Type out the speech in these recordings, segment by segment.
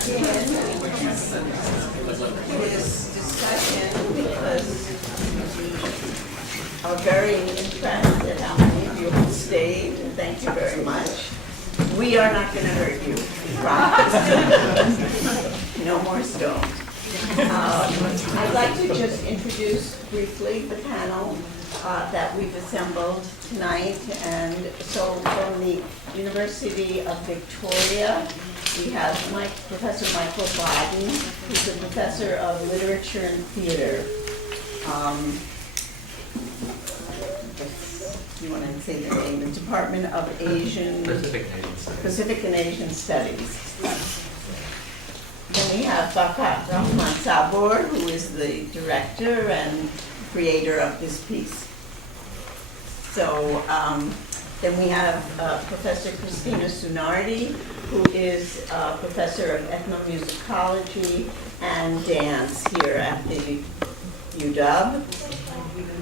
begin this discussion because we are very impressed at how many of you have stayed, and thank you very much. We are not going to hurt you, we promise. No more stones. I'd like to just introduce briefly the panel that we've assembled tonight. And so from the University of Victoria, we have Professor Michael Bodden, who's a professor of literature and theater. You want to say the name? The Department of Pacific and Asian Studies. Then we have Rachman Sabur, who is the director and creator of this piece. So then we have Professor Christina Sunardi, who is a professor of ethnomusicology and dance here at the UW.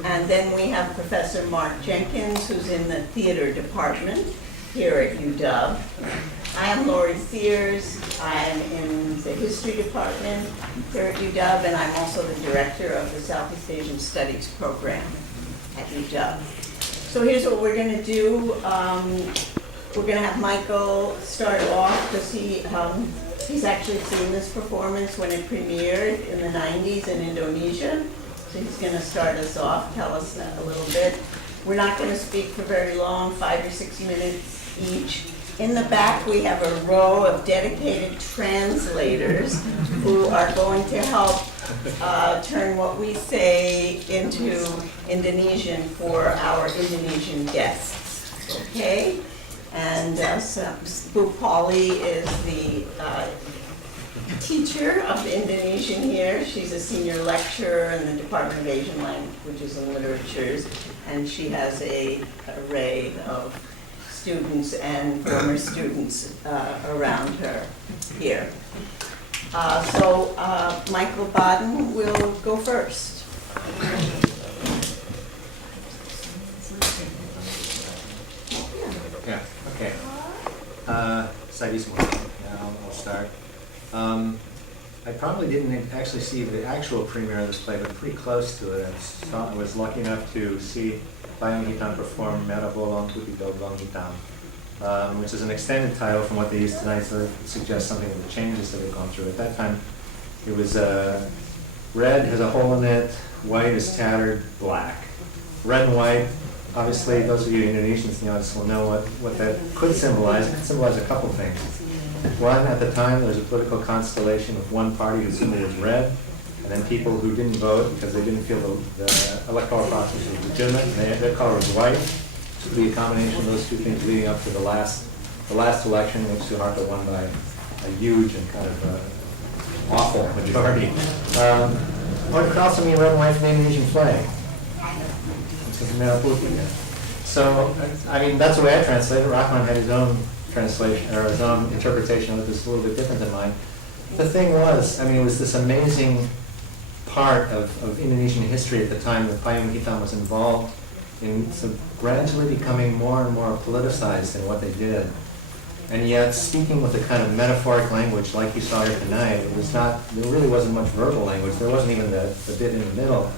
And then we have Professor Mark Jenkins, who's in the theater department here at UW. I am Laurie Sears. I'm in the history department here at UW, and I'm also the director of the Southeast Asian Studies program at UW. So here's what we're going to do. We're going to have Michael start off because he's actually seen this performance when it premiered in the 90s in Indonesia. So he's going to start us off, tell us a little bit. We're not going to speak for very long, 5 or 6 minutes each. In the back, we have a row of dedicated translators who are going to help turn what we say into Indonesian for our Indonesian guests. Okay? And Pauli is the teacher of Indonesian here. She's a senior lecturer in the Department of Asian Languages and Literatures, and she has an array of students and former students around her here. So Michael Bodden will go first. Yeah, okay. I'll start. I probably didn't actually see the actual premiere of this play, but pretty close to it. I was lucky enough to see Payung Hitam perform Merah Bolong Putih Doblong Hitam, which is an extended title from what they used tonight, so it suggests something of the changes that they've gone through. At that time, it was red has a hole in it, white is tattered, black. Red and white, obviously, those of you Indonesians in the audience will know what that could symbolize. It could symbolize a couple things. One, at the time, there was a political constellation with one party who assumed it was red, and then people who didn't vote because they didn't feel the electoral process was legitimate, and their color was white. It would be a combination of those two things leading up to the last election, in which Suharto won by a huge and kind of awful majority. Or it could also mean red and white from the Indonesian flag, which is Merah Putih. So, I mean, that's the way I translate it. Rachman had his own translation, or his own interpretation of it that's a little bit different than mine. The thing was, I mean, it was this amazing part of Indonesian history at the time that Payung Hitam was involved in gradually becoming more and more politicized in what they did. And yet, speaking with a kind of metaphoric language like you saw here tonight, there really wasn't much verbal language. There wasn't even the bit in the middle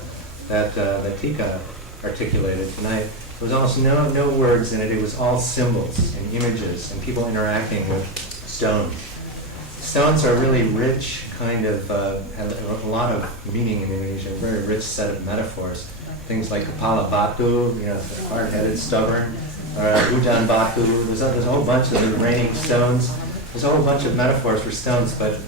that Tikka articulated tonight. There was almost no words in it. It was all symbols and images and people interacting with stone. Stones are really rich, kind of, have a lot of meaning in Indonesia, a very rich set of metaphors. Things like kepala batu, hard-headed, stubborn, hujan batu. There's a whole bunch of the raining stones. There's a whole bunch of metaphors for stones, but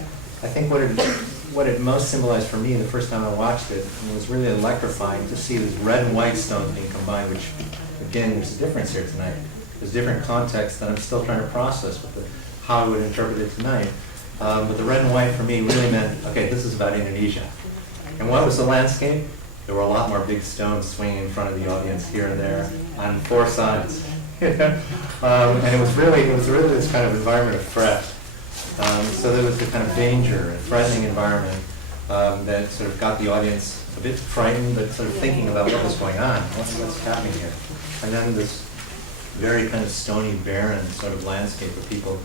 I think what it most symbolized for me the first time I watched it was really electrifying to see these red and white stones being combined, which, again, there's a difference here tonight. There's different context that I'm still trying to process with how I would interpret it tonight. But the red and white for me really meant, okay, this is about Indonesia. And what was the landscape? There were a lot more big stones swinging in front of the audience here and there on four sides. And it was really this kind of environment of threat. So there was the kind of danger and threatening environment that sort of got the audience a bit frightened, but sort of thinking about what was going on, what's happening here. And then this very kind of stony, barren sort of landscape of people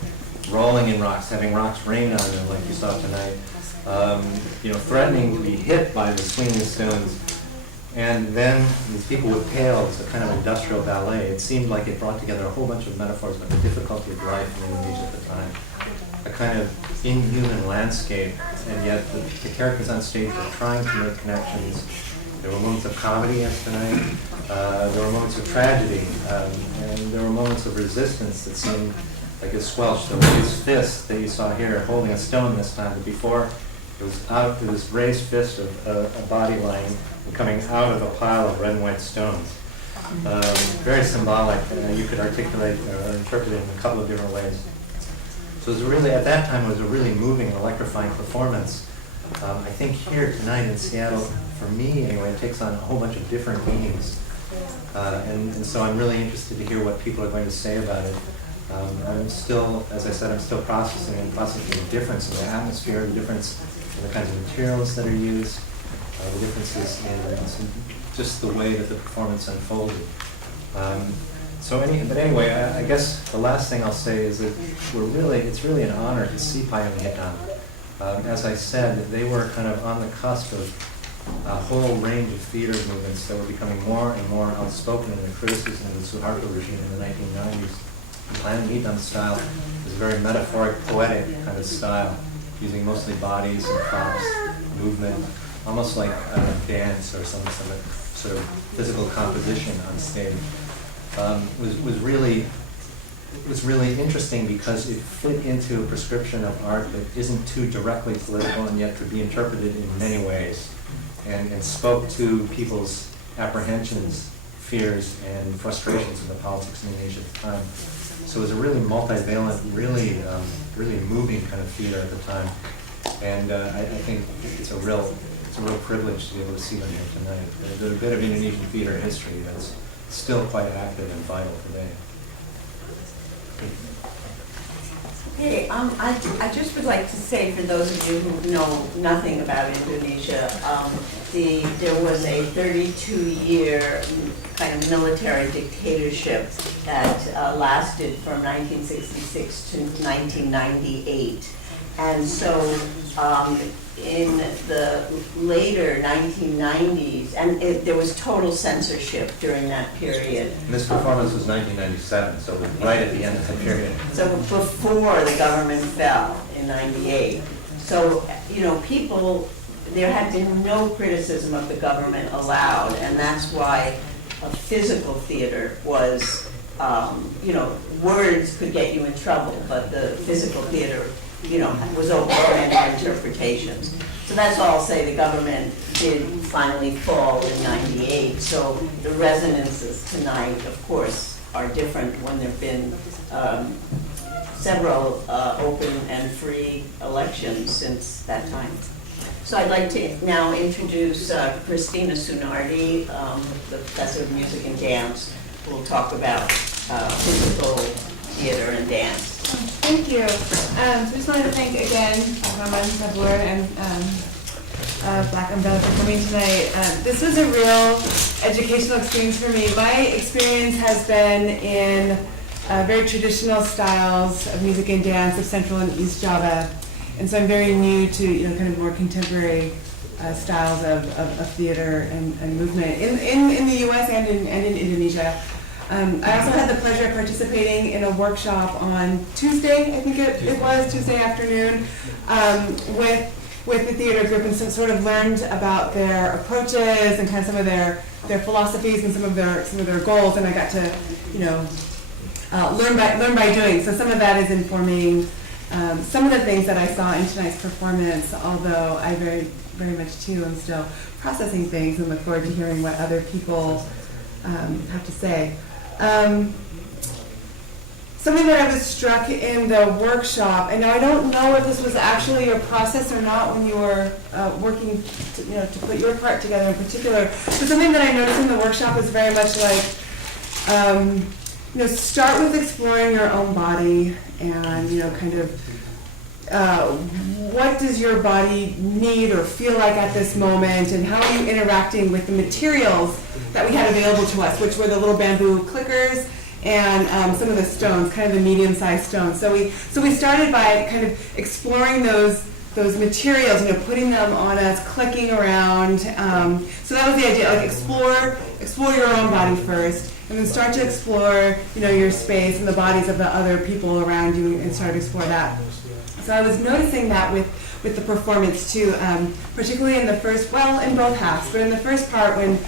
rolling in rocks, having rocks rain on them like you saw tonight, threatening to be hit by the swinging stones. And then these people with pails, a kind of industrial ballet. It seemed like it brought together a whole bunch of metaphors about the difficulty of life in Indonesia at the time. A kind of inhuman landscape, and yet the characters on stage were trying to make connections. There were moments of comedy as tonight. There were moments of tragedy, and there were moments of resistance that seemed like it squelched. The raised fist that you saw here, holding a stone this time, but before it was out to this raised fist of a body lying and coming out of a pile of red and white stones. Very symbolic. You could articulate or interpret it in a couple of different ways. So it was really, at that time, it was a really moving, electrifying performance. I think here tonight in Seattle, for me anyway, it takes on a whole bunch of different meanings. And so I'm really interested to hear what people are going to say about it. I'm still, as I said, I'm still processing the difference in the atmosphere, the difference in the kinds of materials that are used, the differences in just the way that the performance unfolded. But anyway, I guess the last thing I'll say is that it's really an honor to see Payung Hitam. As I said, they were kind of on the cusp of a whole range of theater movements that were becoming more and more outspoken in the criticism of the Suharto regime in the 1990s. Payung Hitam's style is a very metaphoric, poetic kind of style, using mostly bodies and props, movement, almost like dance or some sort of physical composition on stage. Was really interesting because it fit into a prescription of art that isn't too directly political and yet could be interpreted in many ways, and spoke to people's apprehensions, fears, and frustrations in the politics in Indonesia at the time. So it was a really multivalent, really moving kind of theater at the time, and I think it's a real privilege to be able to see them here tonight. There's a bit of Indonesian theater history that's still quite active and vital today. Hey, I just would like to say, for those of you who know nothing about Indonesia, there was a 32-year kind of military dictatorship that lasted from 1966 to 1998. And so in the later 1990s, and there was total censorship during that period. And this performance was 1997, so it was right at the end of the period. So before the government fell in 98. So, there had been no criticism of the government allowed, and that's why a physical theater was, words could get you in trouble, but the physical theater was open for any interpretations. So that's all I'll say. The government did finally fall in 98. So the resonances tonight, of course, are different when there have been several open and free elections since that time. So I'd like to now introduce Christina Sunardi, the professor of music and dance, who will talk about physical theater and dance. Thank you. Just wanted to thank again Rachman Sabur and Black Umbrella for coming tonight. This was a real educational experience for me. My experience has been in very traditional styles of music and dance of Central and East Java, and so I'm very new to kind of more contemporary styles of theater and movement in the U.S. and in Indonesia. I also had the pleasure of participating in a workshop on Tuesday, I think it was, Tuesday afternoon, with the theater group, and sort of learned about their approaches and kind of some of their philosophies and some of their goals, and I got to, learn by doing. So some of that is informing some of the things that I saw in tonight's performance, although I very, very much too am still processing things and look forward to hearing what other people have to say. Something that I was struck in the workshop, and now I don't know if this was actually your process or not when you were working to put your part together in particular, but something that I noticed in the workshop was very much like, start with exploring your own body and, kind of what does your body need or feel like at this moment, and how are you interacting with the materials that we had available to us, which were the little bamboo clickers and some of the stones, kind of the medium-sized stones. So we started by kind of exploring those materials, putting them on us, clicking around. So that was the idea, like explore your own body first, and then start to explore, your space and the bodies of the other people around you, and start to explore that. So I was noticing that with the performance too, particularly in the first, in both halves, but in the first part when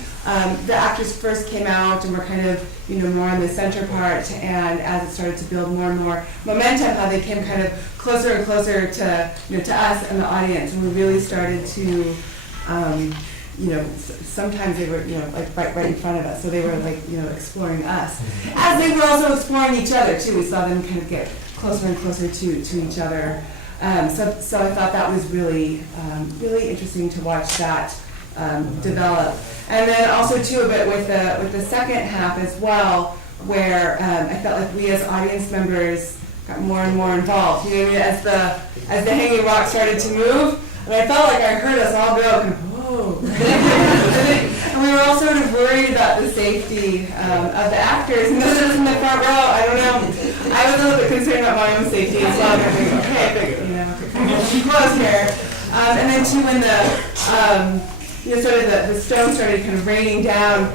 the actors first came out and were kind of, more in the center part, and as it started to build more and more momentum, how they came kind of closer and closer to, to us and the audience, and we really started to, sometimes they were, like right in front of us, so they were like, exploring us. As they were also exploring each other too, we saw them kind of get closer and closer to each other. So I thought that was really, really interesting to watch that develop. And then also too a bit with the second half as well, where I felt like we as audience members got more and more involved. As the hanging rock started to move, and I felt like I heard us all go, kind of, whoa. And we were all sort of worried about the safety of the actors. And those of us in the front row, I don't know, I was a little bit concerned about my own safety as well. And I think, okay, I'm too close here. And then too, when the stone started kind of raining down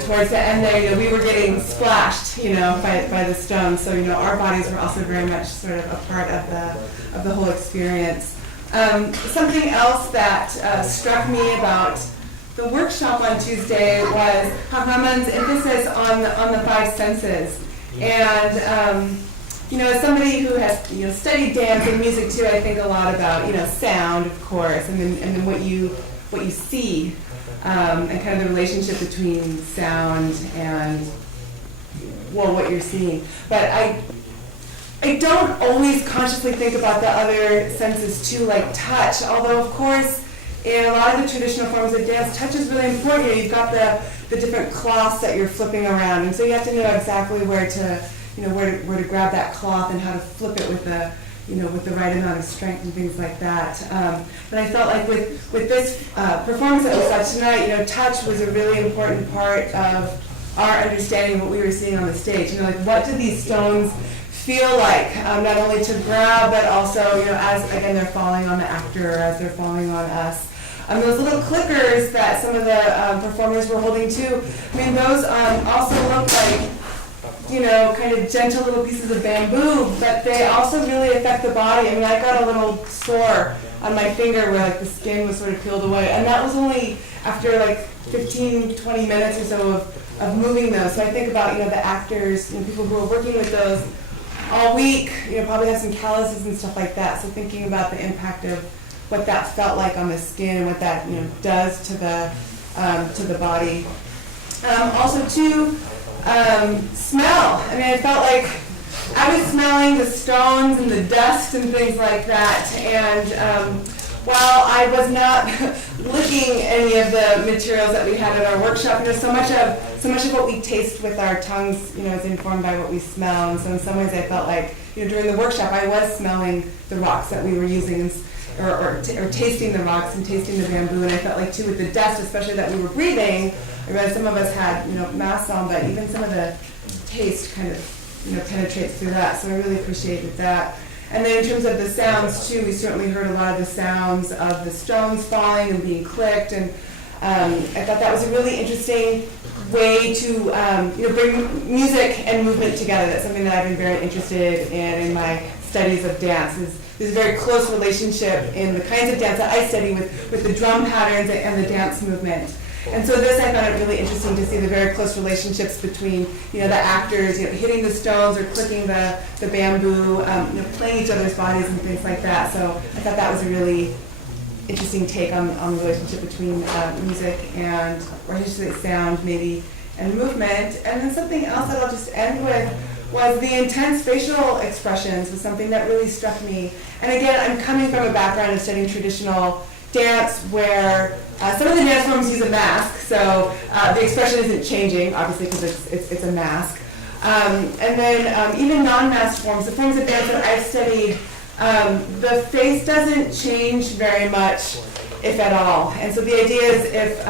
towards the end there, we were getting splashed, by the stone. So, our bodies were also very much sort of a part of the whole experience. Something else that struck me about the workshop on Tuesday was Rachman's emphasis on the five senses. And as somebody who has studied dance and music too, I think a lot about sound, of course, and then what you see, and kind of the relationship between sound and what you're seeing. But I don't always consciously think about the other senses too, like touch, although of course in a lot of the traditional forms of dance, touch is really important. You've got the different cloths that you're flipping around, and so you have to know exactly where to grab that cloth and how to flip it with the right amount of strength and things like that. But I felt like with this performance that we saw tonight, touch was a really important part of our understanding of what we were seeing on the stage. Like what did these stones feel like, not only to grab, but also, as again they're falling on the actor, or as they're falling on us. Those little clickers that some of the performers were holding too, those also look like, kind of gentle little pieces of bamboo, but they also really affect the body. I got a little sore on my finger where like the skin was sort of peeled away, and that was only after like 15, 20 minutes or so of moving those. So I think about, the actors, people who are working with those all week, probably have some calluses and stuff like that. So thinking about the impact of what that felt like on the skin and what that, does to the body. Also too, smell. I felt like I was smelling the stones and the dust and things like that. And while I was not licking any of the materials that we had at our workshop, so much of what we taste with our tongues, is informed by what we smell. And so in some ways I felt like, during the workshop I was smelling the rocks that we were using, or tasting the rocks and tasting the bamboo. And I felt like too with the dust, especially that we were breathing, I realized some of us had, masks on, but even some of the taste kind of, penetrates through that. So I really appreciated that. And then in terms of the sounds too, we certainly heard a lot of the sounds of the stones falling and being clicked. And I thought that was a really interesting way to, bring music and movement together. That's something that I've been very interested in my studies of dance. There's a very close relationship in the kinds of dance that I study with the drum patterns and the dance movement. And so this, I found it really interesting to see the very close relationships between, the actors, hitting the stones or clicking the bamboo, playing each other's bodies and things like that. So I thought that was a really interesting take on the relationship between music and, or I should say sound maybe, and movement. And then something else that I'll just end with was the intense facial expressions was something that really struck me. And again, I'm coming from a background of studying traditional dance where some of the dance forms use a mask, so the expression isn't changing, obviously, because it's a mask. And then even non-masked forms, the forms of dance that I've studied, the face doesn't change very much, if at all. And so the idea is if,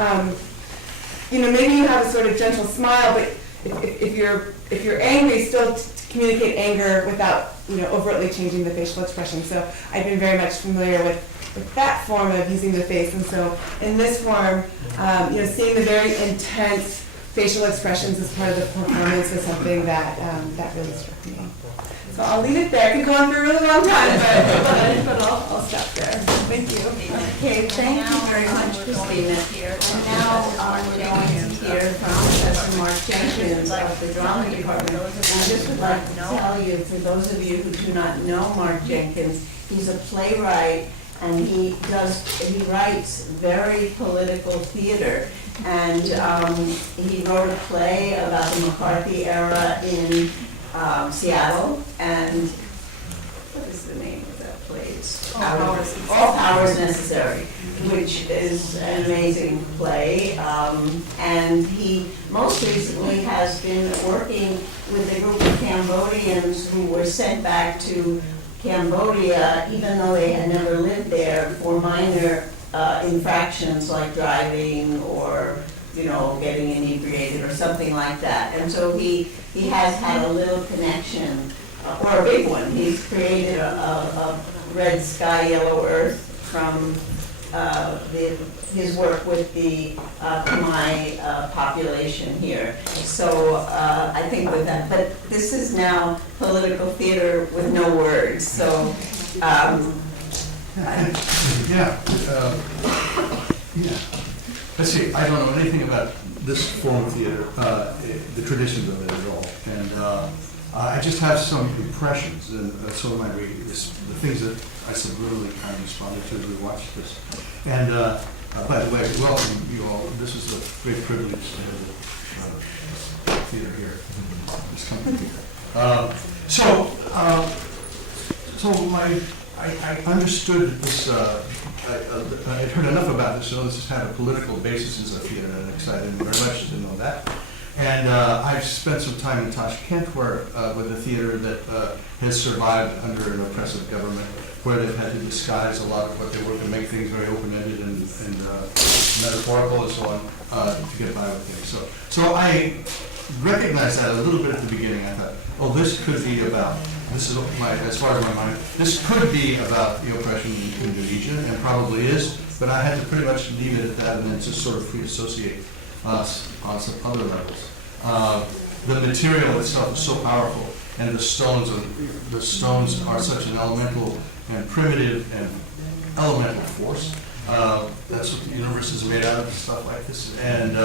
maybe you have a sort of gentle smile, but if you're angry, still communicate anger without, overtly changing the facial expression. So I've been very much familiar with that form of using the face. And so in this form, seeing the very intense facial expressions as part of the performance was something that really struck me. So I'll leave it there. I could go on for a really long time, but I'll stop there. Thank you. Okay, thank you very much, Christina. And now we're going to hear from Professor Mark Jenkins of the Drama Department. And I just would like to tell you, for those of you who do not know Mark Jenkins, he's a playwright and he writes very political theater. And he wrote a play about the McCarthy era in Seattle, and what is the name of that play? It's All Powers Necessary, which is an amazing play. And he most recently has been working with a group of Cambodians who were sent back to Cambodia, even though they had never lived there, for minor infractions like driving or getting inebriated or something like that. And so he has had a little connection, or a big one. He's created a red sky, yellow earth from his work with the Khmer population here. So I think with that, but this is now political theater with no words. So yeah. Let's see, I don't know anything about this form of theater, the traditions of it at all. And I just have some impressions, and some of my reading, the things that I subliminally kind of responded to as we watched this. And by the way, welcome you all. This is a great privilege to have the theater here, this company here. I understood this, I'd heard enough about this to know this had a political basis as a theater, and excited me very much to know that. And I've spent some time in Tashkent with a theater that has survived under an oppressive government, where they've had to disguise a lot of what they were to make things very open-ended and metaphorical and so on to get by with things. So I recognized that a little bit at the beginning. I thought, oh, this could be about, this is as far as my mind, this could be about the oppression in Indonesia, and probably is, but I had to pretty much leave it at that and then just sort of free associate us on some other levels. The material itself is so powerful, and the stones are such an elemental and primitive and elemental force. That's what the universe is made out of, stuff like this. And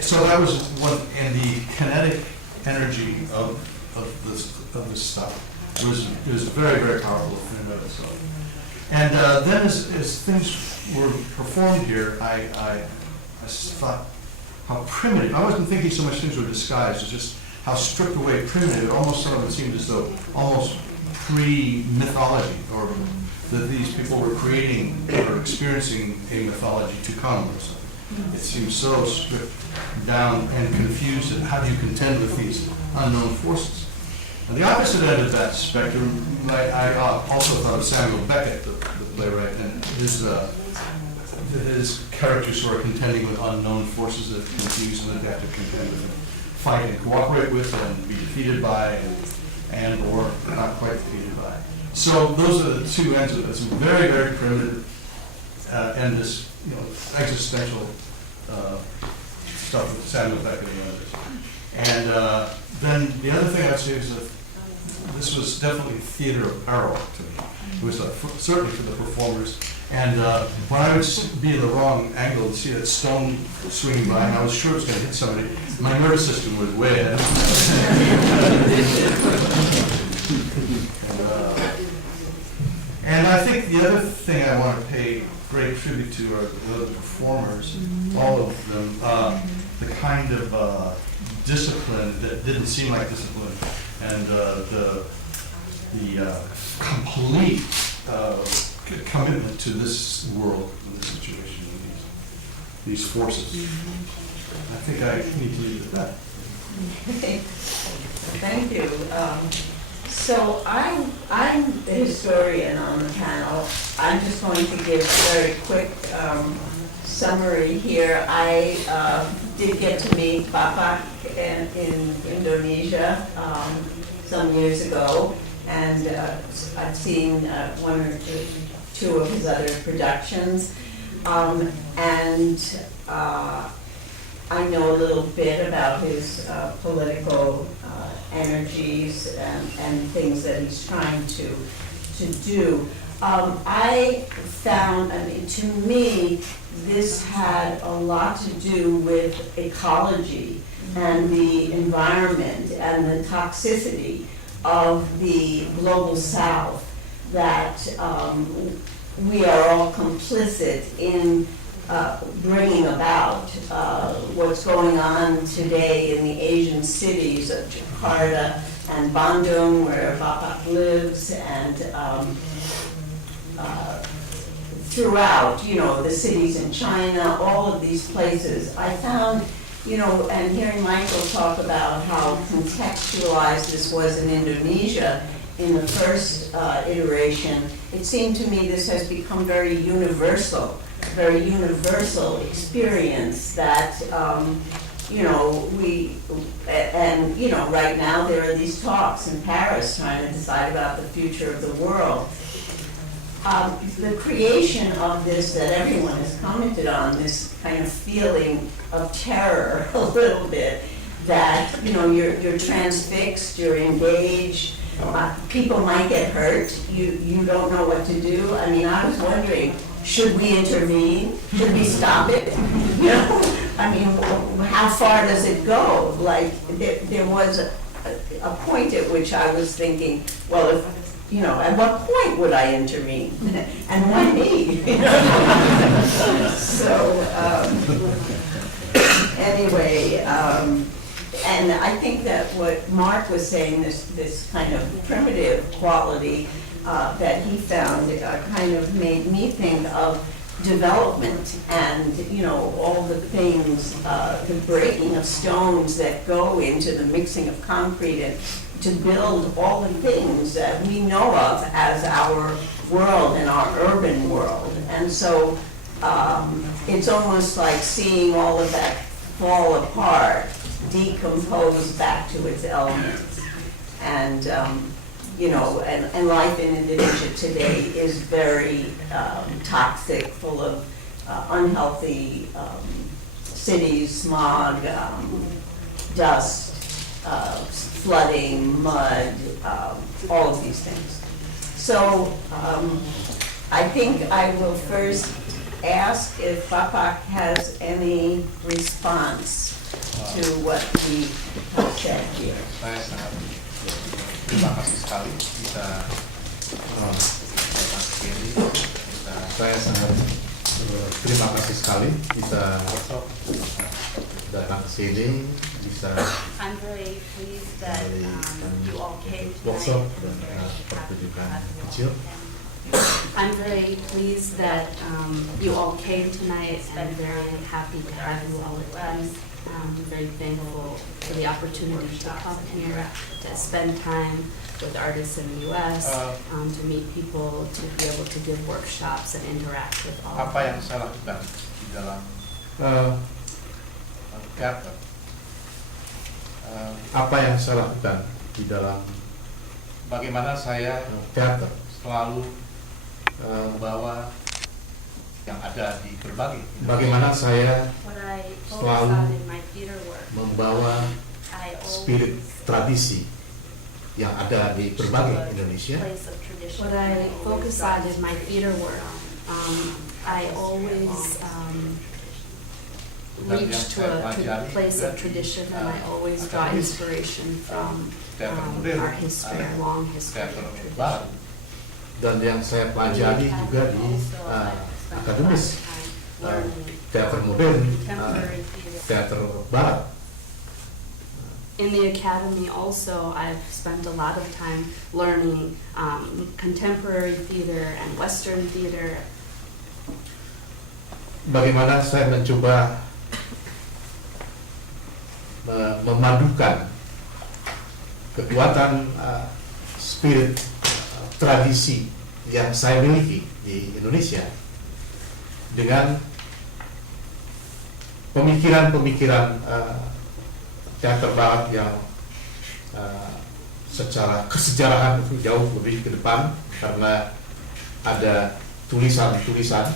so that was one, and the kinetic energy of this stuff was very, very powerful in and of itself. And then as things were performed here, I thought how primitive. I wasn't thinking so much things were disguised, it's just how stripped away primitive. It almost some of it seemed as though almost pre-mythology, or that these people were creating or experiencing a mythology to come or something. It seems so stripped down and confused, and how do you contend with these unknown forces? And the opposite end of that spectrum, I also thought of Samuel Beckett, the playwright, and his characters who are contending with unknown forces that confuse and that they have to contend with, and fight and cooperate with, and be defeated by, and or not quite defeated by. So those are the two ends of it. It's very, very primitive, and this existential stuff with Samuel Beckett and others. And then the other thing I'd say is that this was definitely theater of peril to me. It was certainly for the performers. And when I would be in the wrong angle and see that stone swinging by, and I was sure it was going to hit somebody, my nervous system was way ahead. And I think the other thing I want to pay great tribute to are the performers, all of them, the kind of discipline that didn't seem like discipline, and the complete commitment to this world and this situation and these forces. I think I need to leave it at that. Thank you. So I'm the historian on the panel. I'm just going to give a very quick summary here. I did get to meet Bapak in Indonesia some years ago, and I've seen one or two of his other productions, and I know a little bit about his political energies and things that he's trying to do. I found, I mean, to me, this had a lot to do with ecology and the environment and the toxicity of the global south, that we are all complicit in bringing about what's going on today in the Asian cities of Jakarta and Bandung, where Bapak lives, and throughout, you know, the cities in China, all of these places. I found, you know, and hearing Michael talk about how contextualized this was in Indonesia in the first iteration, it seemed to me this has become very universal experience that, you know, you know, right now there are these talks in Paris trying to decide about the future of the world. The creation of this that everyone has commented on, this kind of feeling of terror a little bit, that, you know, you're transfixed, you're engaged, people might get hurt, you don't know what to do. I mean, I was wondering, should we intervene? Should we stop it? You know, I mean, how far does it go? Like, there was a point at which I was thinking, well, if, you know, at what point would I intervene? And why me? So, anyway, and I think that what Mark was saying, this kind of primitive quality that he found, kind of made me think of development and, you know, all the things, the breaking of stones that go into the mixing of concrete and to build all the things that we know of as our world and our urban world. And so it's almost like seeing all of that fall apart, decompose back to its elements. And, you know, and life in Indonesia today is very toxic, full of unhealthy cities, smog, dust, flooding, mud, all of these things. So I think I will first ask if Bapak has any response to what we have said here. Saya sangat terima kasih sekali bisa datang ke sini. Saya sangat terima kasih sekali bisa datang ke sini, bisa I'm very pleased that you all came workshop tonight. dan pertunjukan kecil. I'm very pleased that you all came tonight and very happy to have you all attend. I'm very thankful for the opportunity to come here, to spend time with artists in the U.S., to meet people, to be able to give workshops and interact with all of Apa yang them. saya lakukan di dalam teater? Apa yang saya lakukan di dalam bagaimana saya teater selalu membawa yang ada di berbagai. Bagaimana saya What I focus selalu on in my theater work, membawa I spirit always tradisi yang ada di berbagai Indonesia. place of tradition. What I focus on in my theater work, I always reach to a place of tradition, and I always draw inspiration from our history, our long history of Teater tradition. barat. Dan yang saya pelajari juga di akademis, teater modern, Contemporary theater. teater barat. In the academy also, I've spent a lot of time learning contemporary theater and Western theater. Bagaimana saya mencoba memadukan kekuatan spirit tradisi yang saya miliki di Indonesia dengan pemikiran-pemikiran teater barat yang secara kesejarahan itu jauh lebih ke depan karena ada tulisan-tulisan.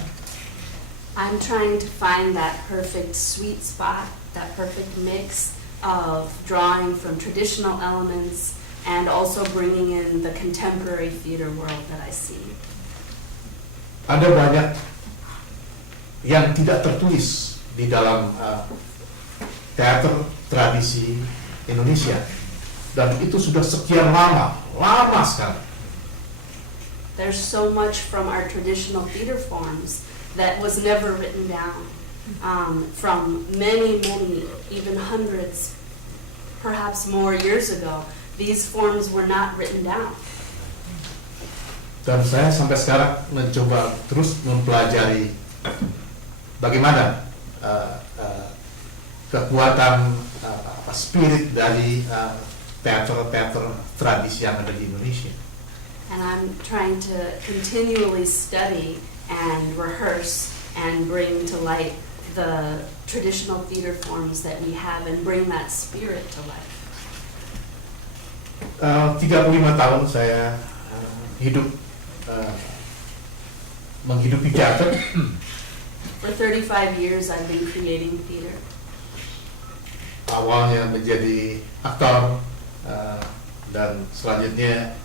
I'm trying to find that perfect sweet spot, that perfect mix of drawing from traditional elements and also bringing in the contemporary theater world that I see. Ada banyak yang tidak tertulis di dalam teater tradisi Indonesia, dan itu sudah sekian lama sekali. There's so much from our traditional theater forms that was never written down, from many, even hundreds, perhaps more years ago. These forms were not written down. Dan saya sampai sekarang mencoba terus mempelajari bagaimana kekuatan spirit dari teater-teater tradisi yang ada di Indonesia. And I'm trying to continually study and rehearse and bring to light the traditional theater forms that we have and bring that spirit to life. 35 tahun saya hidup menghidupi teater. For 35 years I've been creating theater. Awalnya menjadi aktor dan selanjutnya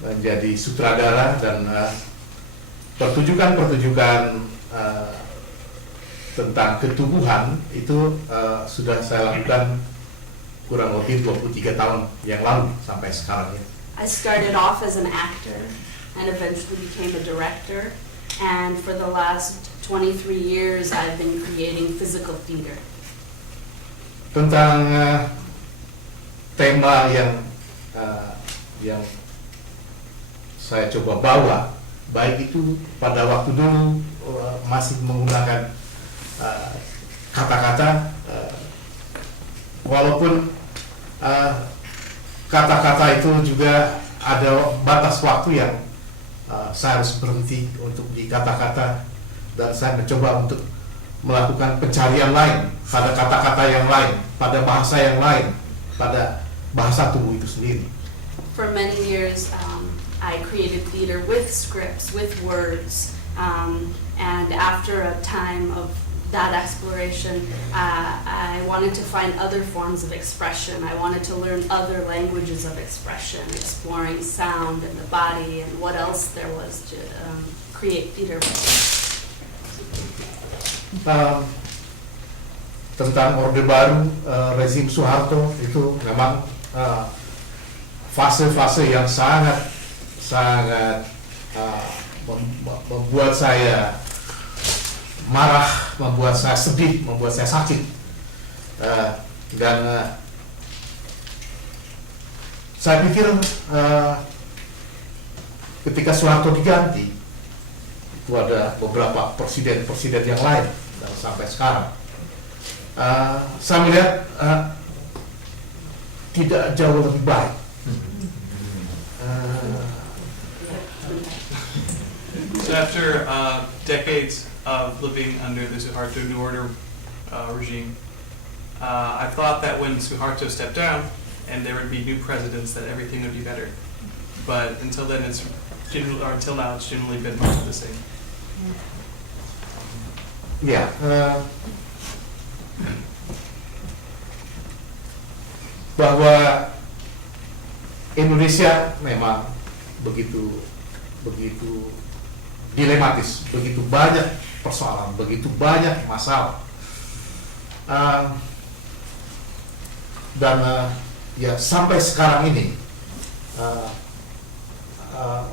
menjadi sutradara, dan pertunjukan-pertunjukan tentang ketubuhan itu sudah saya lakukan kurang lebih 23 tahun yang lalu sampai sekarang ya. I started off as an actor and eventually became a director, and for the last 23 years I've been creating physical theater. Tentang tema yang saya coba bawa, baik itu pada waktu dulu masih menggunakan kata-kata, walaupun kata-kata itu juga ada batas waktu yang saya harus berhenti untuk di kata-kata, dan saya mencoba untuk melakukan pencarian lain pada kata-kata yang lain, pada bahasa yang lain, pada bahasa tubuh itu sendiri. For many years I created theater with scripts, with words, and after a time of that exploration, I wanted to find other forms of expression. I wanted to learn other languages of expression, exploring sound and the body and what else there was to create theater with. Tentang Orde Baru, rezim Soeharto, itu memang fase-fase yang sangat membuat saya marah, membuat saya sedih, membuat saya sakit, dan saya pikir ketika Soeharto diganti itu ada beberapa presiden yang lain, dan sampai sekarang saya melihat tidak jauh lebih baik. So after decades of living under the Suharto New Order regime, I thought that when Suharto stepped down and there would be new presidents, that everything would be better. But until then, until now, it's generally been much the same. Ya, bahwa Indonesia memang begitu dilematis, begitu banyak persoalan, begitu banyak masalah, dan ya sampai sekarang ini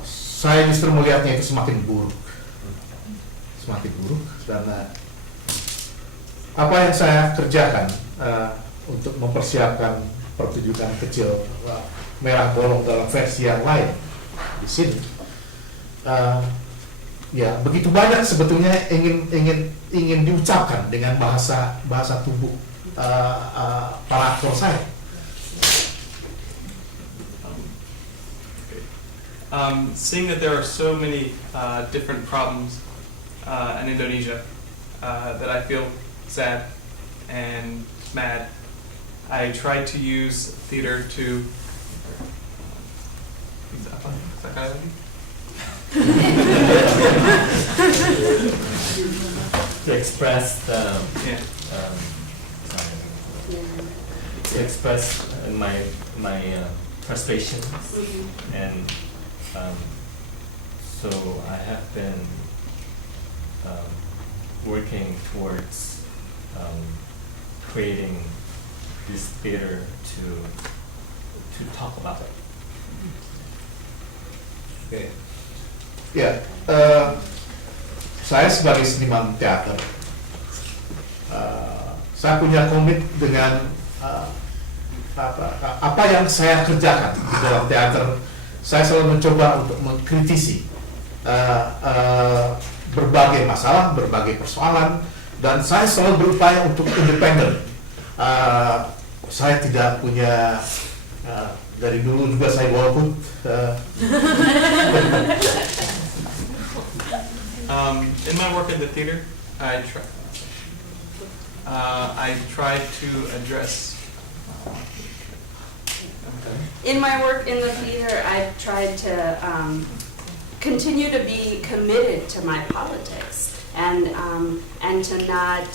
saya justru melihatnya itu semakin buruk, dan apa yang saya kerjakan untuk mempersiapkan pertunjukan kecil Merah Bolong dalam versi yang lain di sini, ya begitu banyak sebetulnya ingin diucapkan dengan bahasa tubuh para aktor saya. Seeing that there are so many different problems in Indonesia, that I feel sad and mad, I tried to use theater to express the yeah. to express my frustrations, and so I have been working towards creating this theater to talk about it. Oke. Ya, saya sebagai seniman teater, saya punya komit dengan apa yang saya kerjakan di dalam teater. Saya selalu mencoba untuk mengkritisi berbagai masalah, berbagai persoalan, dan saya selalu berupaya untuk independen. Saya tidak punya dari dulu juga saya golput. In my work in the theater, I tried to address. In my work in the theater, I've tried to continue to be committed to my politics and to not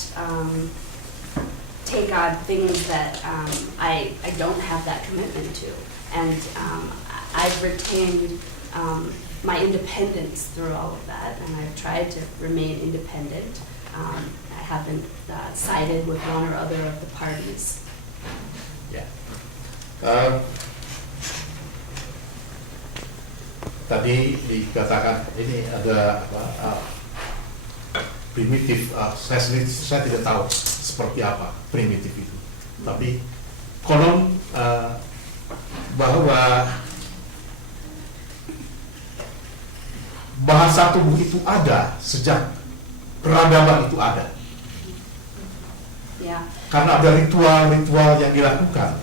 take on things that I don't have that commitment to. And I've retained my independence through all of that, and I've tried to remain independent. I haven't sided with one or other of the parties. Ya. Tadi dikatakan ini ada primitif. Saya tidak tahu seperti apa primitif itu. Tapi konon bahwa bahasa tubuh itu ada sejak peradaban itu ada. Yeah. Karena ada ritual-ritual yang dilakukan.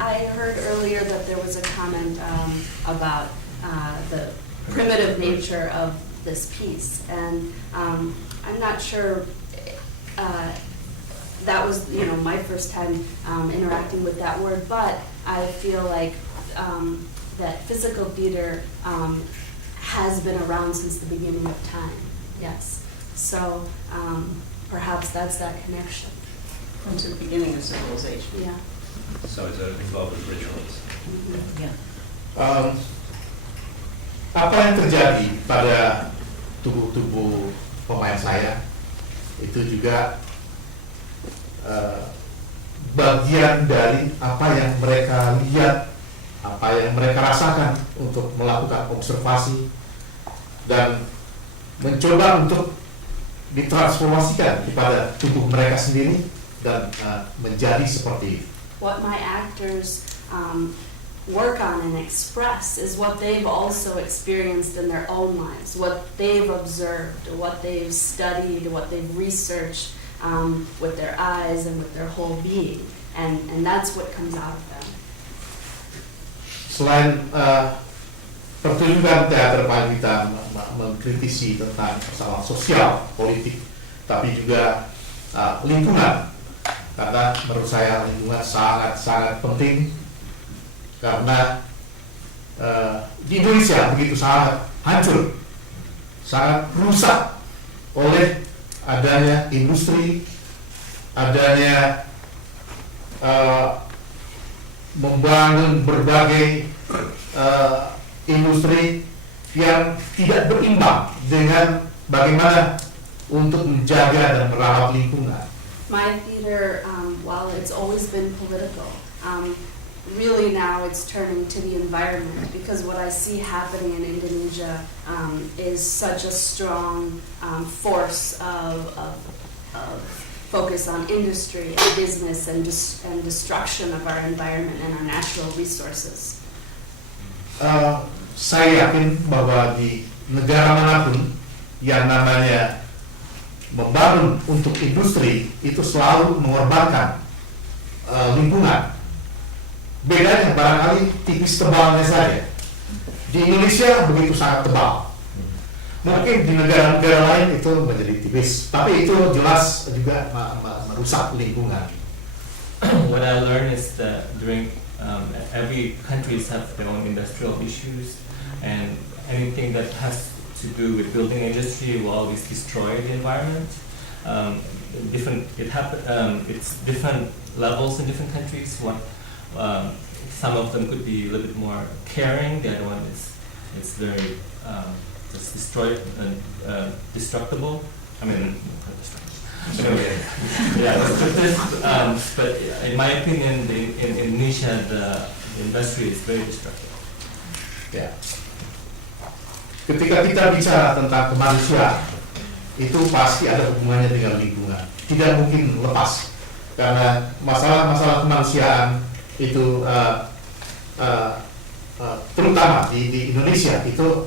I heard earlier that there was a comment about the primitive nature of this piece, and I'm not sure that was my first time interacting with that word, but I feel like that physical theater has been around since the beginning of time. Yes, so perhaps that's that connection. From the beginning of civilization. Yeah. So it's involved with rituals. Yeah. Apa yang terjadi pada tubuh-tubuh pemain saya itu juga bagian dari apa yang mereka lihat, apa yang mereka rasakan untuk melakukan observasi dan mencoba untuk ditransformasikan kepada tubuh mereka sendiri dan menjadi seperti itu. What my actors work on and express is what they've also experienced in their own lives, what they've observed, what they've studied, what they've researched with their eyes and with their whole being, and that's what comes out of them. Selain pertunjukan teater payung hitam mengkritisi tentang persoalan sosial, politik, tapi juga lingkungan, karena menurut saya lingkungan sangat penting, karena di Indonesia begitu sangat hancur, sangat rusak oleh adanya industri, adanya membangun berbagai industri yang tidak berimbang dengan bagaimana untuk menjaga dan merawat lingkungan. My theater, while it's always been political, really now it's turning to the environment, because what I see happening in Indonesia is such a strong force of focus on industry and business and destruction of our environment and our natural resources. Saya yakin bahwa di negara manapun yang namanya membangun untuk industri itu selalu mengorbankan lingkungan. Bedanya barangkali tipis tebalnya saja. Di Indonesia begitu sangat tebal. Mungkin di negara-negara lain itu menjadi tipis, tapi itu jelas juga merusak lingkungan. What I learned is that every countries have their own industrial issues, and anything that has to do with building industry will always destroy the environment. It's different levels in different countries. Some of them could be a little bit more caring. The other one is very just destructible. I mean, anyway, yeah, but in my opinion, in Indonesia, the industry is very destructive. Ya. Ketika kita bicara tentang kemanusiaan, itu pasti ada hubungannya dengan lingkungan. Tidak mungkin lepas, karena masalah-masalah kemanusiaan itu terutama di Indonesia itu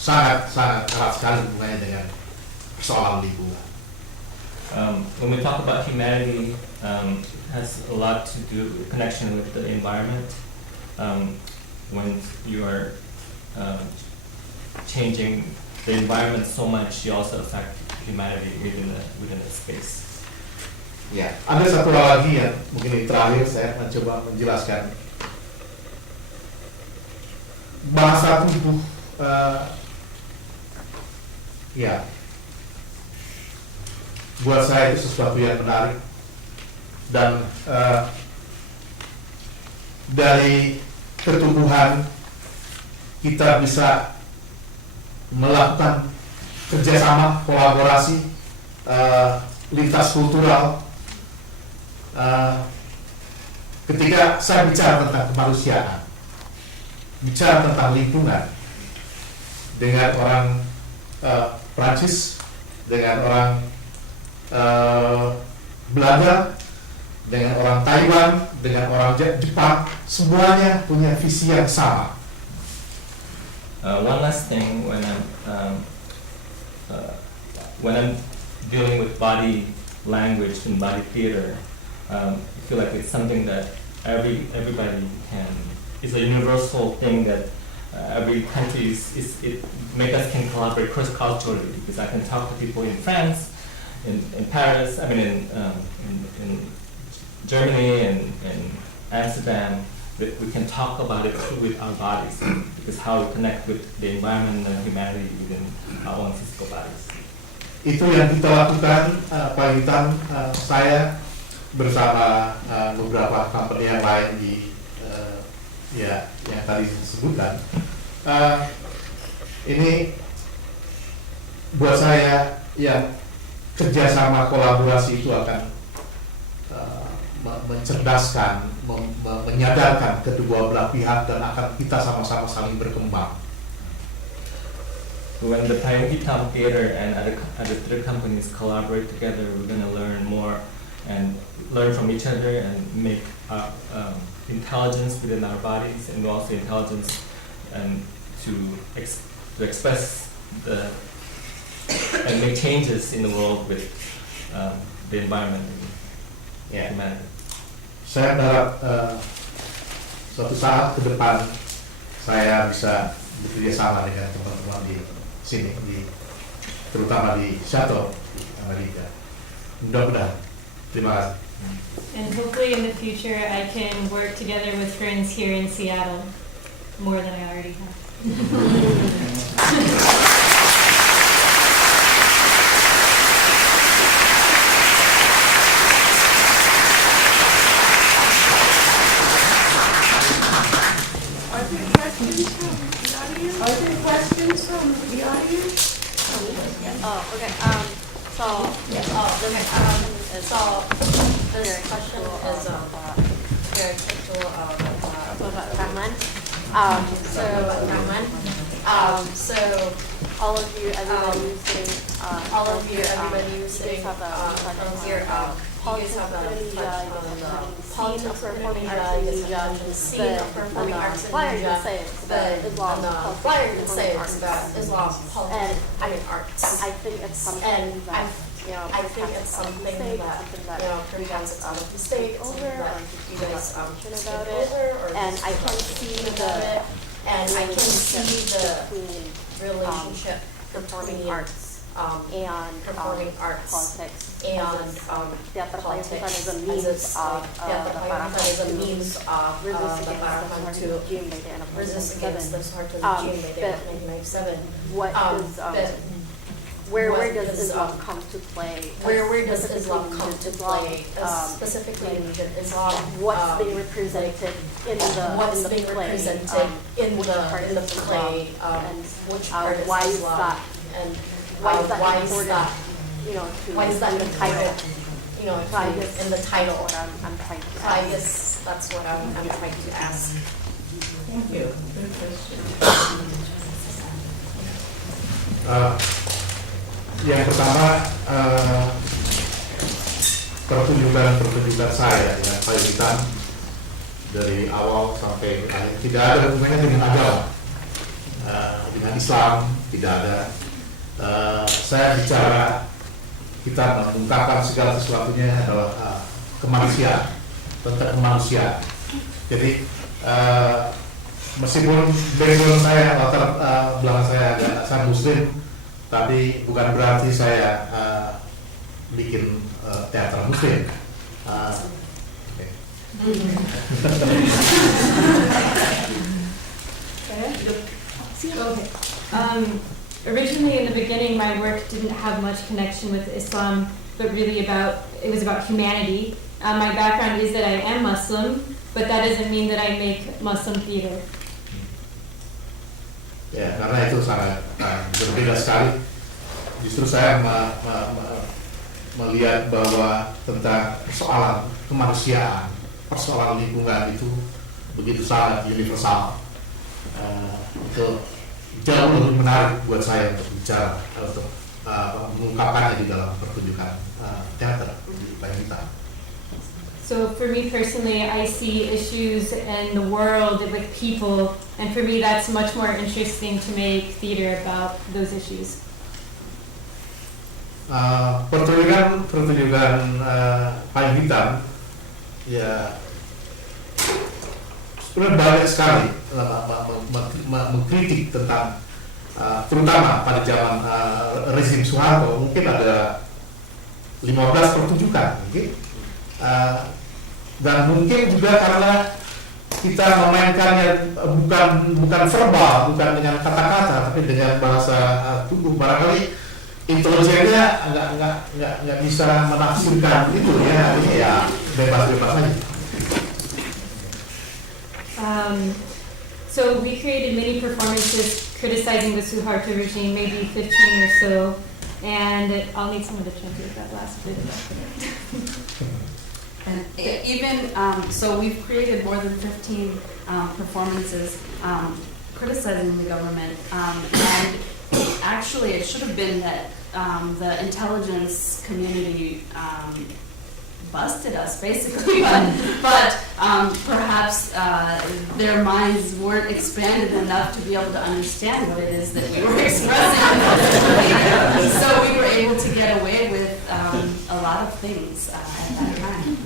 sangat erat sekali hubungannya dengan persoalan lingkungan. When we talk about humanity, it has a lot to do with connection with the environment. When you are changing the environment so much, you also affect humanity within the space. Ya, ada satu hal lagi yang mungkin ini terakhir saya mencoba menjelaskan. Bahasa tubuh, ya, buat saya itu sesuatu yang menarik, dan dari ketubuhan kita bisa melakukan kerjasama, kolaborasi, lintas kultural. Ketika saya bicara tentang kemanusiaan, bicara tentang lingkungan dengan orang Prancis, dengan orang Belanda, dengan orang Taiwan, dengan orang Jepang, semuanya punya visi yang sama. One last thing, when I'm dealing with body language and body theater, I feel like it's something that everybody can. It's a universal thing that every country can collaborate cross-culturally, because I can talk to people in France, in Paris, I mean in Germany and Amsterdam. We can talk about it with our bodies, because how we connect with the environment and humanity within our own physical bodies. Itu yang kita lakukan, Pak Hitam, saya bersama beberapa company yang lain yang tadi disebutkan. Ini buat saya yang kerjasama kolaborasi itu akan mencerdaskan, menyadarkan kedua belah pihak, dan akan kita sama-sama saling berkembang. When the Payung Hitam Theater and other theater companies collaborate together, we're going to learn more and learn from each other and make intelligence within our bodies, and also intelligence and to express and make changes in the world with the environment and humanity. Saya berharap suatu saat ke depan saya bisa bekerja sama dengan teman-teman di sini, terutama di Seattle, di Amerika. Mudah-mudahan. Terima kasih. And hopefully in the future I can work together with friends here in Seattle more than I already have. Are there questions from the audience? Oh, okay. So this question is very textual about Rachman. So all of you, everybody who's sitting, here, you guys have the performing arts in Indonesia, the scene of performing arts in Indonesia, on the flyer you say it's about Islam, politics, and arts. I think it's something that I think it's something that perhaps it's out of the state, something that you guys about it, over, and I can see the relationship performing arts and politics and Teater Payung Hitam is a means of the resist against the Suharto regime by the end of 1997. Where does Islam come to play? Where does Islam come to play? Specifically in Islam, what's being represented in the play? And which part is why is Islam? that? And Why is that? Why is that in the title? In the title. I'm trying to I guess that's what I'm trying to ask. Thank you. Good question. Yang pertama, pertunjukan saya dengan Payung Hitam dari awal sampai akhir tidak ada hubungannya dengan agama, dengan Islam tidak ada. Saya bicara, kita mengungkapkan segala sesuatunya adalah kemanusiaan, tentang kemanusiaan. Jadi meskipun background saya, latar belakang saya Muslim, tapi bukan berarti saya bikin teater Muslim. Originally, in the beginning, my work didn't have much connection with Islam, but really it was about humanity. My background is that I am Muslim, but that doesn't mean that I make Muslim theater. Ya, karena itu sangat berbeda sekali. Justru saya melihat bahwa tentang persoalan kemanusiaan, persoalan lingkungan itu begitu sangat universal. Itu jauh lebih menarik buat saya untuk bicara, untuk mengungkapkannya di dalam pertunjukan teater di Payung Hitam. So for me personally, I see issues in the world with people, and for me that's much more interesting to make theater about those issues. Pertunjukan Payung Hitam ya sebenarnya banyak sekali mengkritik tentang terutama pada zaman rezim Soeharto. Mungkin ada 15 pertunjukan mungkin. Dan mungkin juga karena kita memainkannya bukan verbal, bukan dengan kata-kata, tapi dengan bahasa tubuh, barangkali intelijennya nggak bisa menafsirkan itu ya, ya bebas-bebas aja. So we created many performances criticizing the Suharto regime, maybe 15 or so, and I'll need someone to translate that last bit. And even, so we've created more than 15 performances criticizing the government, and actually it should have been that the intelligence community busted us basically, but perhaps their minds weren't expanded enough to be able to understand what it is that we were expressing. So we were able to get away with a lot of things at that time.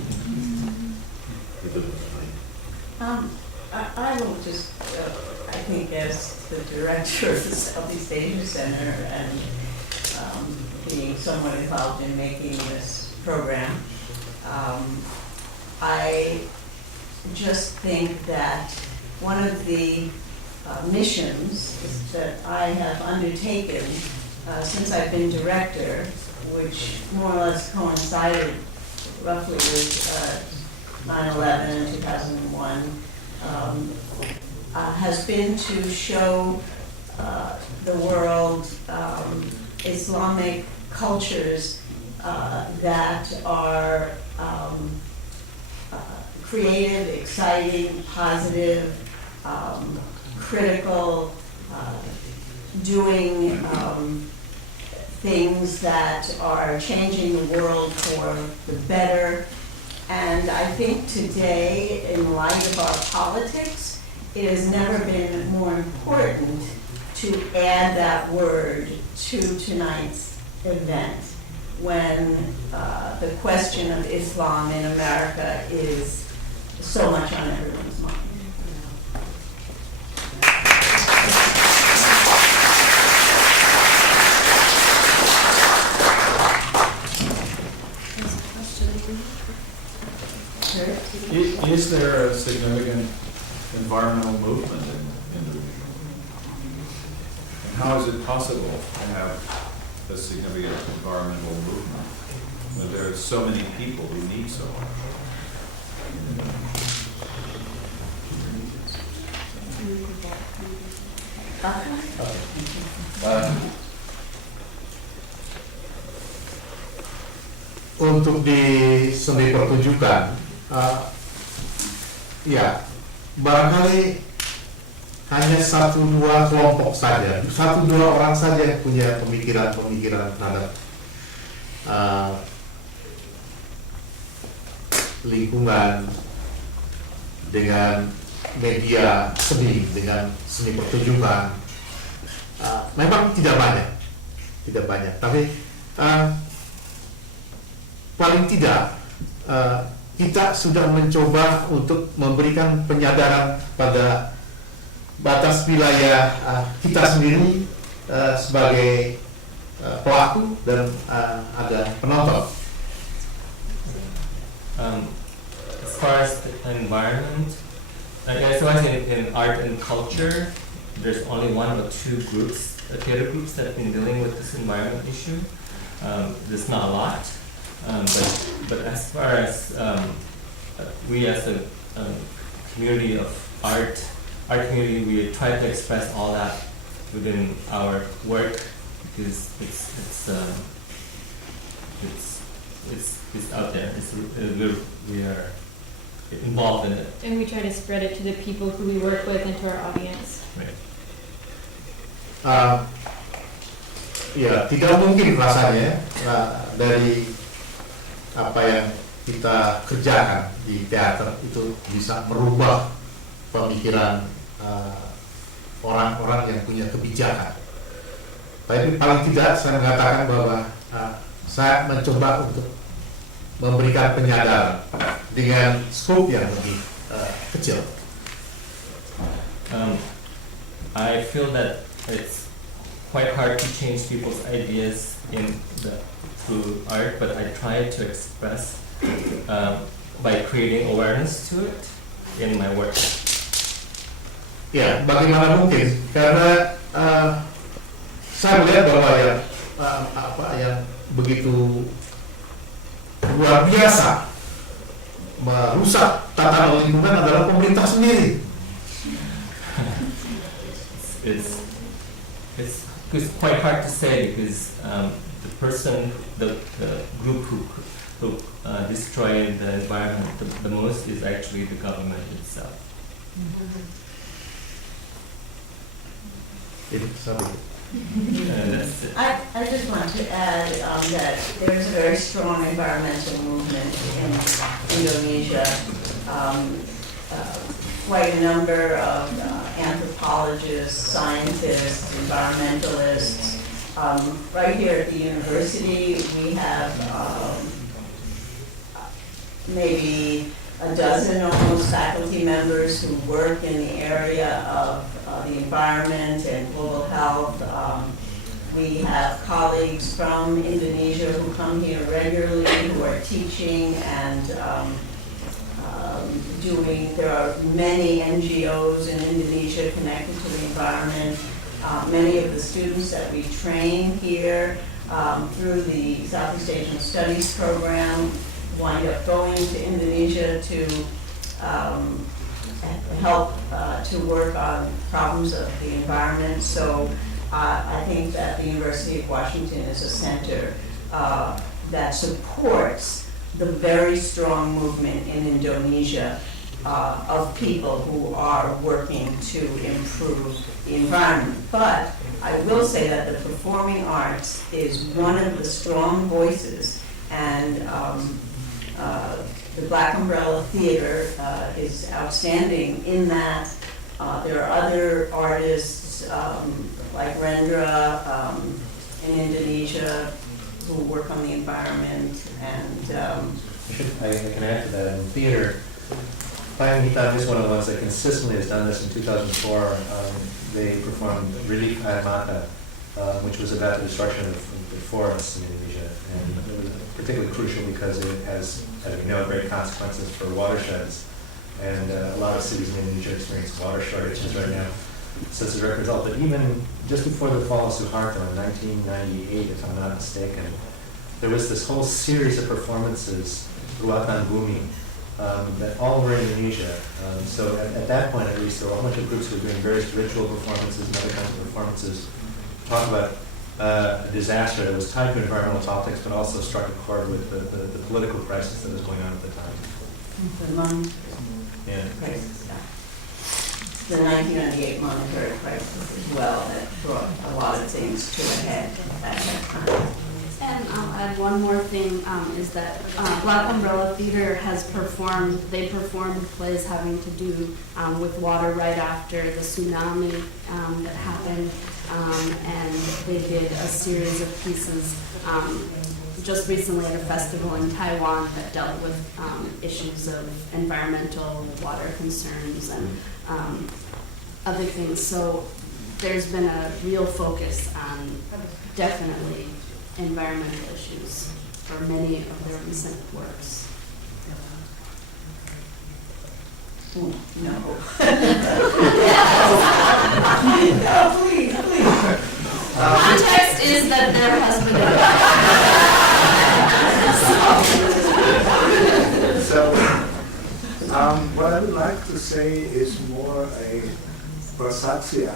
I will just, I think as the director of the Southeast Asia Center and being somewhat involved in making this program, I just think that one of the missions that I have undertaken since I've been director, which more or less coincided roughly with 9/11 and 2001, has been to show the world Islamic cultures that are creative, exciting, positive, critical, doing things that are changing the world for the better. And I think today, in light of our politics, it has never been more important to add that word to tonight's event, when the question of Islam in America is so much on everyone's mind. significant environmental movement in Indonesia? And how is it possible to have a significant environmental movement when there are so many people who need so much? Untuk di seni pertunjukan, ya barangkali hanya 1-2 kelompok saja, 1-2 orang saja yang punya pemikiran-pemikiran terhadap lingkungan dengan media seni, dengan seni pertunjukan. Memang tidak banyak, tapi paling tidak kita sudah mencoba untuk memberikan penyadaran pada batas wilayah kita sendiri sebagai pelaku dan ada penonton. As far as the environment, as far as in art and culture, there's only 1 or 2 groups, theater groups that have been dealing with this environment issue. There's not a lot, but as far as we as a community of art community, we try to express all that within our work because it's out there. We are involved in it. And we try to spread it to the people who we work with and to our audience. Right. Ya, tidak mungkin rasanya dari apa yang kita kerjakan di teater itu bisa merubah pemikiran orang-orang yang punya kebijakan. Tapi paling tidak saya mengatakan bahwa saya mencoba untuk memberikan penyadaran dengan skop yang lebih kecil. I feel that it's quite hard to change people's ideas through art, but I try to express by creating awareness to it in my work. Ya, bagaimana mungkin? Karena saya melihat bahwa yang begitu luar biasa merusak tatanan lingkungan adalah pemerintah sendiri. It's quite hard to say because the group who destroy the environment the most is actually the government itself. I just want to add that there's a very strong environmental movement in Indonesia. Quite a number of anthropologists, scientists, environmentalists. Right here at the university, we have maybe a dozen almost faculty members who work in the area of the environment and global health. We have colleagues from Indonesia who come here regularly, who are teaching and there are many NGOs in Indonesia connected to the environment. Many of the students that we train here through the Southeast Asian Studies program wind up going to Indonesia to help to work on problems of the environment. So I think that the University of Washington is a center that supports the very strong movement in Indonesia of people who are working to improve the environment. But I will say that the performing arts is one of the strong voices, and the Black Umbrella Theater is outstanding in that. There are other artists like Rendra in Indonesia who work on the environment, and I can add to that. In theater, Payung Hitam is one of the ones that consistently has done this. In 2004, they performed Relief Air Mata, which was about the destruction of the forests in Indonesia. And it was particularly crucial because it has, as we know, great consequences for watersheds. And a lot of cities in Indonesia experience water shortages right now. So it's a direct result. But even just before the fall of Suharto in 1998, if I'm not mistaken, there was this whole series of performances throughout Bumi that all were in Indonesia. So at that point, at least, there were a bunch of groups who were doing various ritual performances and other kinds of performances. Talk about a disaster that was tied to environmental politics, but also struck a chord with the political crisis that was going on at the time. The monetary Yeah. crisis, yeah. The 1998 monetary crisis as well that brought a lot of things to a head at that time. And I'll add one more thing, is that Black Umbrella Theater has performed plays having to do with water right after the tsunami that happened, and they did a series of pieces just recently at a festival in Taiwan that dealt with issues of environmental water concerns and other things. So there's been a real focus on definitely environmental issues for many of their recent works. No. No, please. Context is that there has been So, what I would like to say is more a perception,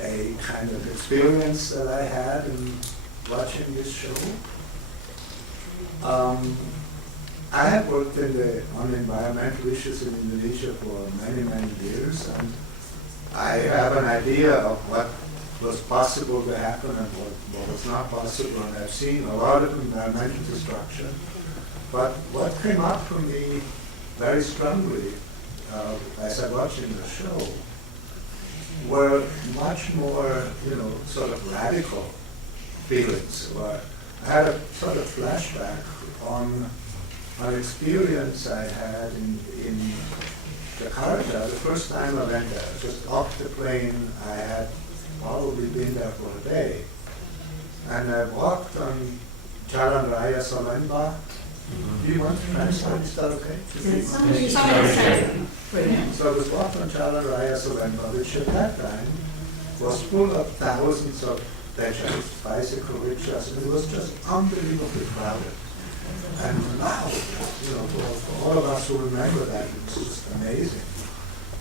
a kind of experience that I had in watching this show. I have worked on environmental issues in Indonesia for many, many years, and I have an idea of what was possible to happen and what was not possible, and I've seen a lot of environmental destruction. But what came up for me very strongly as I watched the show were much more, sort of radical feelings. I had a sort of flashback on an experience I had in Jakarta. The first time I went there, just off the plane, I had probably been there for a day. And I walked on Jalan Raya Salemba. Do you want to translate? Is that okay? So I was walking on Jalan Raya Salemba, which at that time was full of thousands of becas, bicycle rickshaws, and it was just unbelievably crowded. And now, for all of us who remember that, it was just amazing.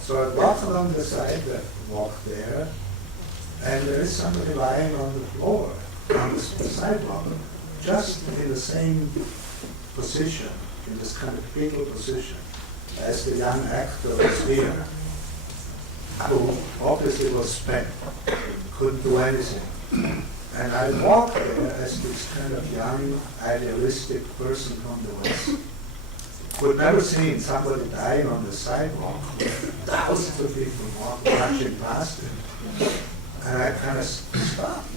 So I walked along the side, walked there, and there is somebody lying on the floor, on the sidewalk, just in the same position, in this kind of fetal position, as the young actor was here, who obviously was spent, couldn't do anything. And I walked there as this kind of young, idealistic person from the West, who had never seen somebody dying on the sidewalk with thousands of people marching past him. And I kind of stopped.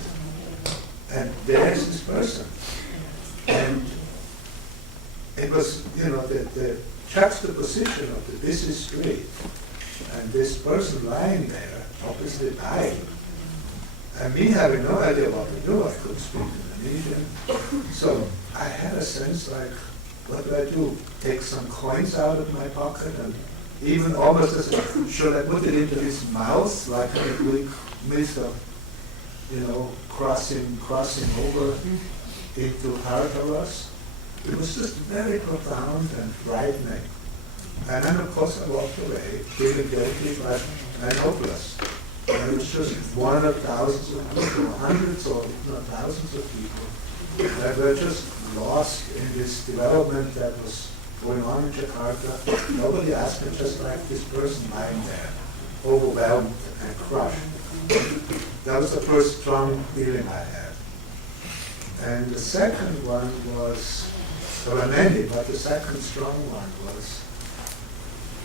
And there's this person. And it was, the juxtaposition of the busy street and this person lying there, obviously dying, and me having no idea what to do. I couldn't speak Indonesian. So I had a sense like, what do I do? Take some coins out of my pocket and even almost as should I put it into his mouth like a quick mist of, crossing over into Harakaras. It was just very profound and frightening. And then of course I walked away feeling guilty and hopeless. And it was just one of thousands of people, hundreds or if not thousands of people that were just lost in this development that was going on in Jakarta. Nobody asked me, just like this person lying there, overwhelmed and crushed. That was the first strong feeling I had. And the second one was, there were many, but the second strong one was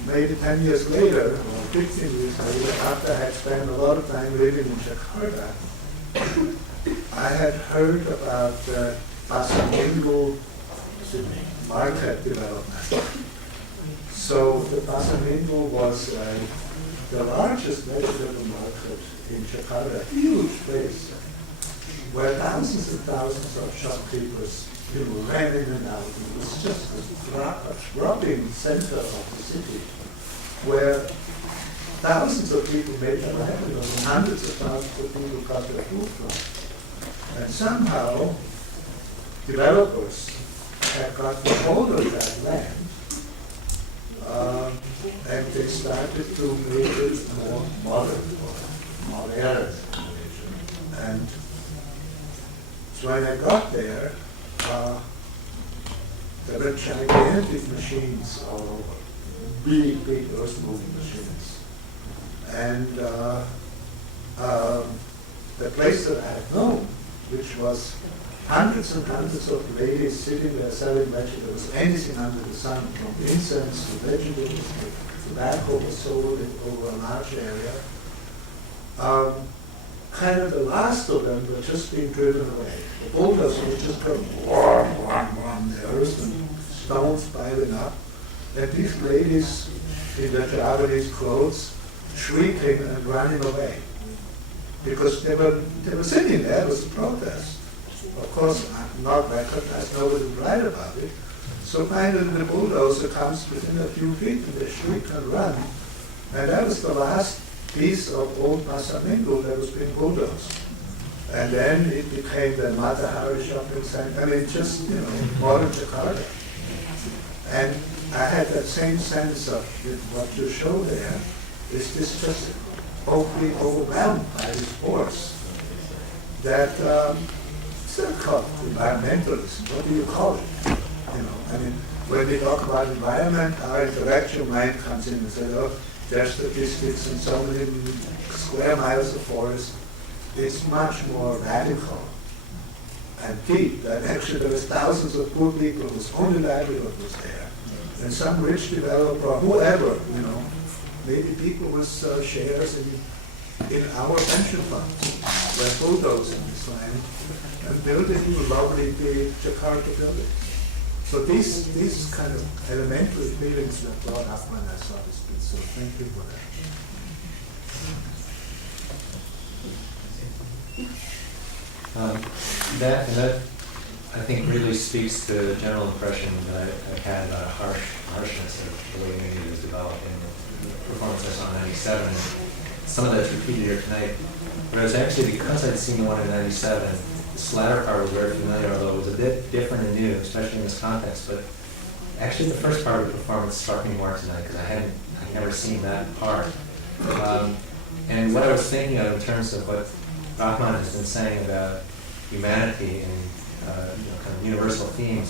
maybe 10 years later, or 15 years later, after I had spent a lot of time living in Jakarta, I had heard about the Pasar Minggu market development. So the Pasar Minggu was the largest vegetable market in Jakarta, a huge place, where thousands and thousands of shopkeepers People ran in and out. It was just a throbbing center of the city where thousands of people made their livelihood and hundreds of thousands of people got their food from. And somehow, developers had gotten hold of that land, and they started to make it more modern, more modern. And so when I got there were gigantic machines all over, big, big earth-moving machines. And the place that I had known, which was hundreds and hundreds of ladies sitting there selling vegetables, anything under the sun, from incense to vegetables, tobacco was sold over a large area. Kind of the last of them were just being driven away. The bulldozers were just going the earth and stones piling up. And these ladies in their Japanese clothes shrieking and running away. Because they were sitting there, it was a protest. Of course, not recognized, nobody would write about it. So finally the bulldozer comes within a few feet and they shriek and run. And that was the last piece of old Masamingo that was being bulldozed. And then it became the Matahari shopping center. I mean, just, modern Jakarta. And I had that same sense of what you show there is this just being overwhelmed by this force that it's not called environmentalism. What do you call it? I mean, when we talk about environment, our intellectual mind comes in and says, oh, there's statistics and so many square miles of forest. It's much more radical and deep that actually there was thousands of poor people whose only livelihood was there. And some rich developer, whoever, maybe people with shares in our pension funds were bulldozing this land and building lovely big Jakarta buildings. So these kind of elementary feelings were brought up when I saw this piece, so thank you for that. That I think really speaks to the general impression that I've had about a harshness of the way media is developed in the performance I saw in '97. Some of that's repeated here tonight. But it was actually because I'd seen the one in '97, this latter part was very familiar, although it was a bit different and new, especially in this context. But actually the first part of the performance struck me more tonight because I'd never seen that part. And what I was thinking of in terms of what Rachman has been saying about humanity and kind of universal themes,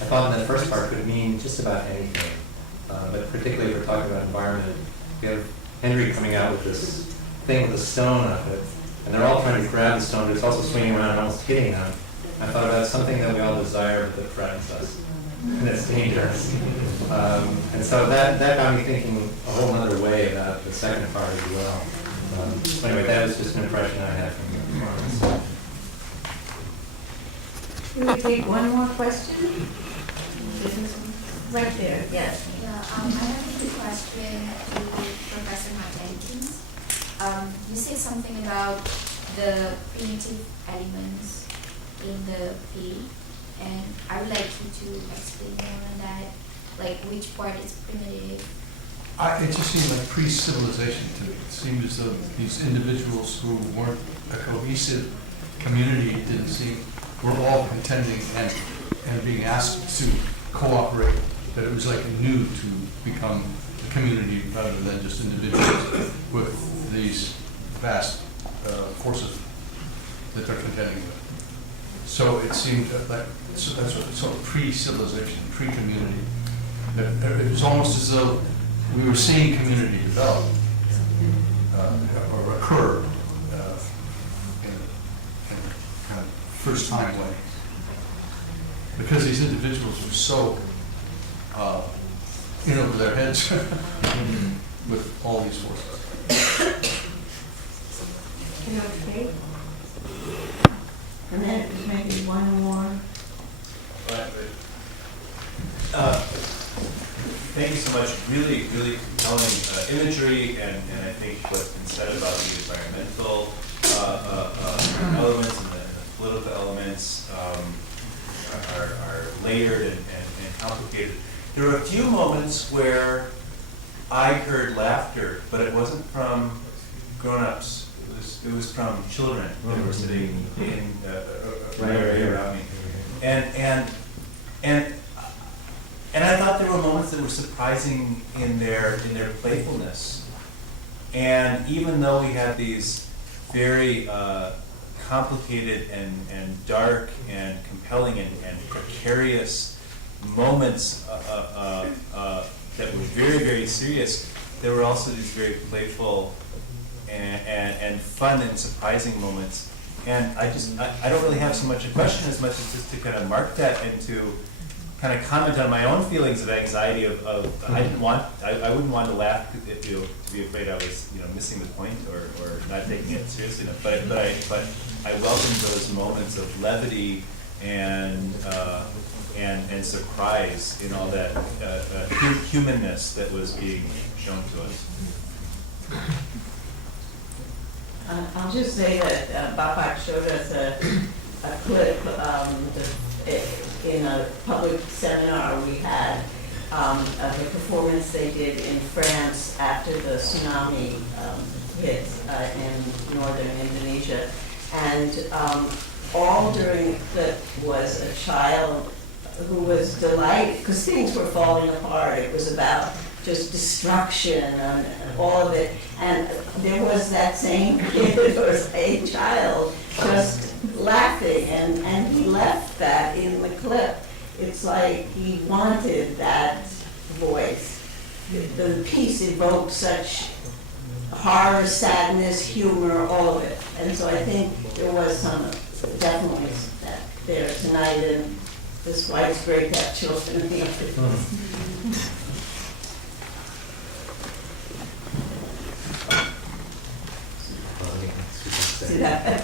I thought in that first part could mean just about anything. But particularly if we're talking about environment, we have Hendri coming out with this thing with a stone on it, and they're all trying to grab the stone, but it's also swinging around and almost hitting them. I thought about something that we all desire that threatens us, and it's dangerous. And so that got me thinking a whole other way about the second part as well. So anyway, that was just an impression I had from the performance. Can we take one more question? Right there, yes. Yeah, I have a question to Professor Jenkins. You said something about the primitive elements in the play, and I would like you to explain more on that, like which part is primitive. It just seemed like pre-civilization to me. It seemed as though these individuals who weren't a cohesive community didn't seem, were all contending and being asked to cooperate. That it was like new to become a community rather than just individuals with these vast forces that they're contending with. So it seemed like, so that's what, sort of pre-civilization, pre-community. It was almost as though we were seeing community develop or occur in a kind of first time way. Because these individuals were so in over their heads with all these forces. Okay. And then maybe one more. Thank you so much. Really, really compelling imagery, and I think what's been said about the environmental elements and the political elements are there were a few moments where I heard laughter, but it wasn't from grown-ups. It was from children that were sitting in right around me, and I thought there were moments that were surprising in their playfulness. And even though we had these very complicated and dark and compelling and precarious moments that were very, very serious, there were also these very playful and fun and surprising moments. And I don't really have so much a question as much as just to kind of mark that and to kind of comment on my own feelings of anxiety of I wouldn't want to laugh to be afraid I was missing the point or not taking it seriously enough. But I welcomed those moments of levity and surprise in all that humanness that was being shown to us. I'll just say that Bapak showed us a clip in a public seminar we had of a performance they did in France after the tsunami hit in northern Indonesia. And all during the clip was a child who was delighted because things were falling apart. It was about just destruction and all of it. And there was that same kid or a child just laughing, and he left that in the clip. It's like he wanted that voice. The piece evoked such horror, sadness, humor, all of it. And so I think there was some definitely that there tonight, and this why it's great to have children in the audience. See that?